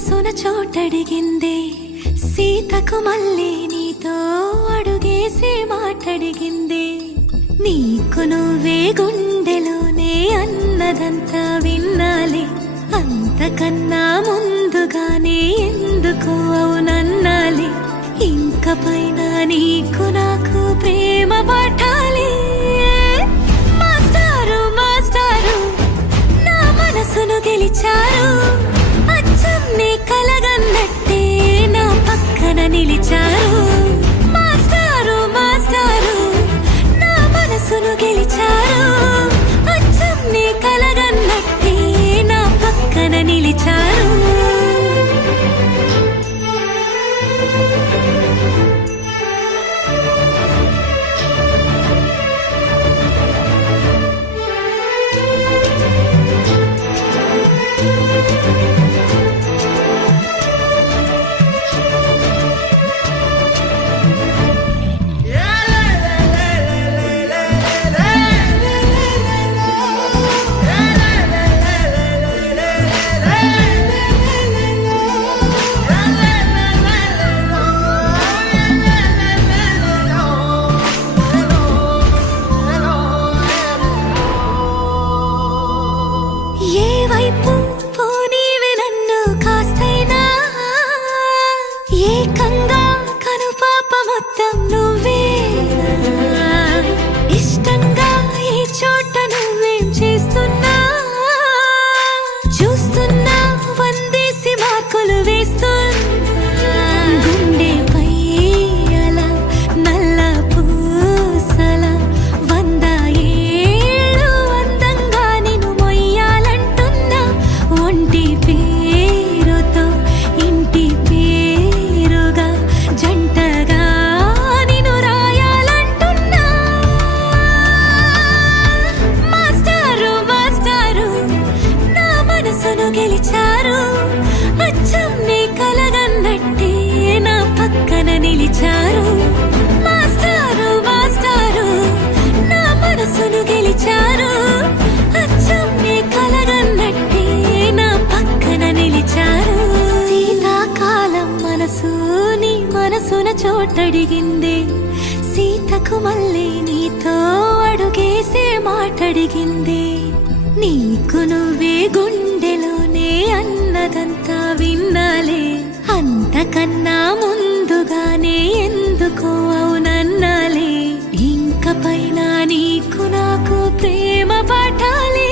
మనసున చోటడిగిందే సీతకు మళ్ళీ నీతో అడుగేసి మాటడిగిందే నీకు నువ్వే గుండెలోనే అన్నదంతా విన్నాలి అంతకన్నా ముందుగానే ఎందుకు అవునన్నాలి ఇంక పైన నీకు నాకు ప్రేమ పట్టాలి మాస్టారు మాస్టారు నా మనసును గెలిచారు అచ్చం నీ కలగన్నట్టే నా పక్కన నిలిచారు మాస్టారు మాస్టారు నా మనసును గెలిచారు అచ్చం నీ కలగన్నట్టే నా పక్కన నిలిచారు ఏకంగా కనుపాప మొత్తం నువ్వే ఇష్టంగా ఈ చోట నువ్వేం చేస్తున్నా చూస్తున్నా వందేసి మార్కులు వేస్తున్నా గుండెపై అలా నల్ల పూసల 100 ఏళ్ళు అందంగా నిన్ను మొయ్యాలంటున్నా ఒంటి పేరుతో ఇంటి జంటగా నిన్ను రాయాలంటున్నా మాస్టారు మాస్టారు నా మనసును గెలిచారు అచ్చం నీ కలగన్నట్టే నా పక్కన నిలిచారు మాస్టారు మాస్టారు నా మనసును గెలిచారు అచ్చం నీ కలగన్నట్టే నా పక్కన నిలిచారు శీతాకాలం మనసు మనసున చోటడిగిందే సీతకు మళ్ళీ నీతో అడుగేసే మాటడిగిందే నీకు నువ్వే గుండెలోనే అన్నదంతా విన్నాలే అంతకన్నా ముందుగానే ఎందుకు అవునన్నాలే ఇంక పైన నీకు నాకు ప్రేమ పట్టాలి